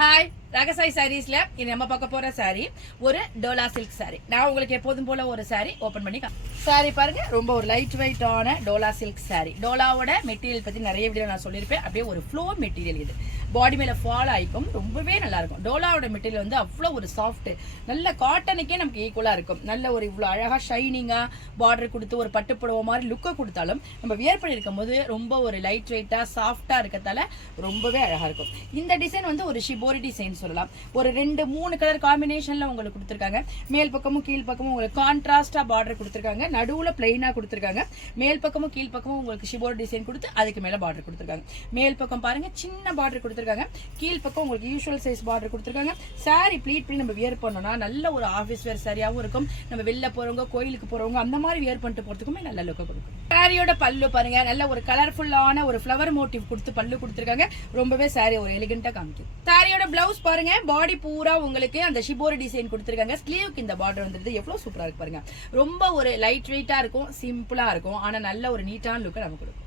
Hi ரகசாய் சாரீஸ்ல இது நம்ம பார்க்க போற சாரி ஒரு டோலா சில்க் சாரி. நான் உங்களுக்கு எப்போதும் போல ஒரு சாரி ஓபன் பண்ணி சாரி பாருங்க. ரொம்ப ஒரு லைட் வெயிட்டான டோலா சில்க் சாரி. டோலாவோட மெட்டீரியல் பத்தி நிறைய வீடியோ நான் சொல்லியிருப்பேன். அப்படியே ஒரு ஃப்ளோர் மெட்டீரியல், இது பாடி மேல ஃபால் ஆயிக்கும், ரொம்பவே நல்லா இருக்கும். டோலாவோட மெட்டீரியல் வந்து அவ்வளோ ஒரு சாஃப்ட், நல்ல காட்டனுக்கே நமக்கு ஈக்குவலா இருக்கும். நல்ல ஒரு இவ்வளோ அழகா ஷைனிங்கா பார்டர் கொடுத்து ஒரு பட்டு புடவை மாதிரி லுக்கை கொடுத்தாலும் நம்ம வியர் பண்ணியிருக்கும் போது ரொம்ப ஒரு லைட் வெயிட்டா சாஃப்டா இருக்கத்தால ரொம்பவே அழகா இருக்கும். இந்த டிசைன் வந்து ஒரு ஷிபோரி டிசைன் சொல்லலாம். ஒரு 2-3 கலர் காம்பினேஷன்ல உங்களுக்கு கொடுத்துருக்காங்க. மேல் பக்கமும் கீழ் பக்கமும் உங்களுக்கு கான்ட்ராஸ்டா பார்டர் கொடுத்துருக்காங்க. நடுவுல பிளைனா கொடுத்துருக்காங்க. மேல் பக்கமும் கீழ் பக்கமும் உங்களுக்கு ஷிபோரி டிசைன் கொடுத்து அதுக்கு மேல பார்டர் கொடுத்துருக்காங்க. மேல் பக்கம் பாருங்க சின்ன பார்டர் கொடுத்துருக்காங்க. கீழ் பக்கம் உங்களுக்கு யூஷுவல் சைஸ் பார்டர் கொடுத்துருக்காங்க. சாரி ப்ளீட் பண்ணி நம்ம வியர் பண்ணோம்னா நல்ல ஒரு ஆஃபீஸ் வேர் சாரியாவும் இருக்கும். நம்ம வெளில போறவங்க, கோயிலுக்கு போறவங்க அந்த மாதிரி வியர் பண்ணிட்டு போறதுக்குமே நல்ல லுக் கொடுக்கும். சாரியோட பல்லு பாருங்க, நல்ல ஒரு கலர்ஃபுல்லான ஒரு ஃப்ளவர் மோட்டிவ் கொடுத்து பல்லு கொடுத்துருக்காங்க. ரொம்பவே சாரி ஒரு எலிகென்ட்டா காமிக்கும். சாரியோட பிளவுஸ் பாருங்க, பாடி பூரா உங்களுக்கு அந்த ஷிபோரி டிசைன் கொடுத்துருக்காங்க. ஸ்லீவுக்கு இந்த பார்டர் வந்துருது. எவ்வளவு சூப்பரா இருக்கு பாருங்க. ரொம்ப ஒரு லைட் வெயிட்டா இருக்கும், சிம்பிளா இருக்கும், ஆனா நல்ல ஒரு நீட்டான லுக்கை நமக்கு கொடுக்கும்.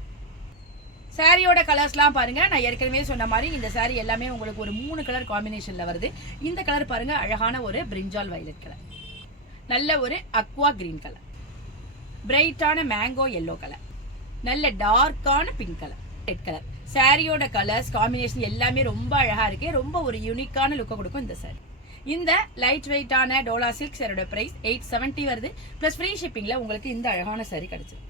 சாரியோட கலர்ஸ்லாம் பாருங்க, நான் ஏற்கனவே சொன்ன மாதிரி இந்த சாரி எல்லாமே உங்களுக்கு ஒரு 3 கலர் காம்பினேஷன்ல வருது. இந்த கலர் பாருங்க, அழகான ஒரு பிரிஞ்சால் வயலட் கலர், நல்ல ஒரு அக்வா கிரீன் கலர், பிரைட்டான மேங்கோ எல்லோ கலர், நல்ல டார்க்கான பிங்க் கலர், ரெட் கலர். சாரியோட கலர்ஸ் காம்பினேஷன் எல்லாமே ரொம்ப அழகா இருக்கு. ரொம்ப ஒரு யூனிக்கான லுக்கை கொடுக்கும் இந்த சாரி. இந்த லைட் வெயிட்டான டோலா சில்க் சாரியோட பிரைஸ் 870 வருது. பிளஸ் ஃப்ரீ ஷிப்பிங்ல உங்களுக்கு இந்த அழகான சாரி கிடைச்சிருக்கு.